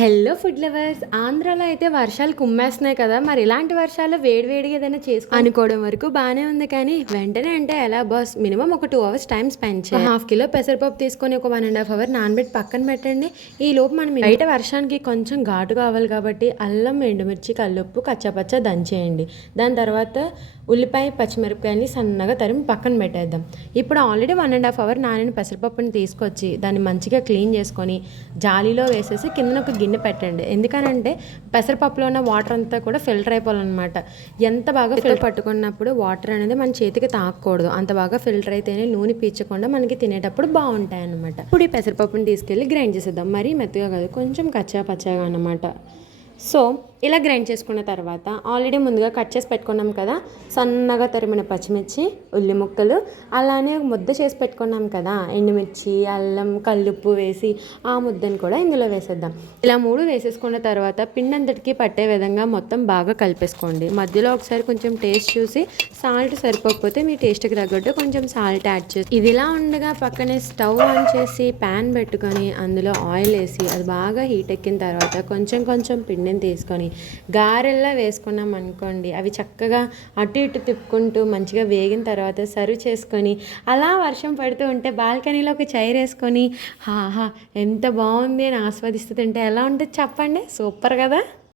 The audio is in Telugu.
హలో ఫుడ్ లవర్స్, ఆంధ్రాలో అయితే వర్షాలు కుమ్మేస్తున్నాయి కదా. మరి ఇలాంటి వర్షాలు వేడివేడిగా ఏదైనా చేసుకో అనుకోవడం వరకు బాగానే ఉంది, కానీ వెంటనే అంటే ఎలా బాస్? మినిమం ఒక 2 hours టైం స్పెండ్ చేయాలి. 1/2 kilo పెసరపప్పు తీసుకొని ఒక 1.5 hour నానబెట్టి పక్కన పెట్టండి. ఈ లోపు మనం బయట వర్షానికి కొంచెం ఘాటు కావాలి కాబట్టి అల్లం, ఎండుమిర్చి, కల్లుప్పు కచ్చాపచ్చ దంచేయండి. దాని తర్వాత ఉల్లిపాయ, పచ్చిమిరపకాయని సన్నగా తరిమి పక్కన పెట్టేద్దాం. ఇప్పుడు ఆల్రెడీ 1.5 hour నానిన పెసరపప్పుని తీసుకొచ్చి దాన్ని మంచిగా క్లీన్ చేసుకొని జాలీలో వేసేసి కింద ఒక గిన్నె పెట్టండి. ఎందుకనంటే పెసరపప్పులో ఉన్న వాటర్ అంతా కూడా ఫిల్టర్ అయిపోవాలన్నమాట. ఎంత బాగా ఫిల్టర్ పట్టుకున్నప్పుడు వాటర్ అనేది మన చేతికి తాకూడదు. అంత బాగా ఫిల్టర్ అయితేనే నూనె పీల్చకుండా మనకి తినేటప్పుడు బాగుంటాయి అన్నమాట. ఇప్పుడు ఈ పెసరపప్పుని తీసుకెళ్ళి గ్రైండ్ చేసేద్దాం. మరీ మెత్తగా కాదు, కొంచెం కచ్చా పచ్చాగా అన్నమాట. సో ఇలా గ్రైండ్ చేసుకున్న తర్వాత ఆల్రెడీ ముందుగా కట్ చేసి పెట్టుకున్నాం కదా, సన్నగా తరిమిన పచ్చిమిర్చి, ఉల్లి ముక్కలు, అలానే ముద్ద చేసి పెట్టుకున్నాం కదా ఎండుమిర్చి, అల్లం, కల్లుప్పు వేసి ఆ ముద్దని కూడా ఇందులో వేసేద్దాం. ఇలా 3 వేసేసుకున్న తర్వాత పిండి అంతటికి పట్టే విధంగా మొత్తం బాగా కలిపేసుకోండి. మధ్యలో ఒకసారి కొంచెం టేస్ట్ చూసి సాల్ట్ సరిపోకపోతే మీ టేస్ట్కి తగ్గట్టు కొంచెం సాల్ట్ యాడ్ చేసి ఇదిలా ఉండగా పక్కనే స్టవ్ ఆన్ చేసి ప్యాన్ పెట్టుకొని అందులో ఆయిల్ వేసి అది బాగా హీట్ ఎక్కిన తర్వాత కొంచెం కొంచెం పిండిని తీసుకొని గారెల్లా వేసుకున్నాం అనుకోండి, అవి చక్కగా అటు ఇటు తిప్పుకుంటూ మంచిగా వేగిన తర్వాత సర్వ్ చేసుకొని అలా వర్షం పడుతూ ఉంటే బాల్కనీలో ఒక చైర్ వేసుకొని హాహా ఎంత బాగుంది అని ఆస్వాదిస్తూ తింటే ఎలా ఉంటుంది చెప్పండి? సూపర్ కదా.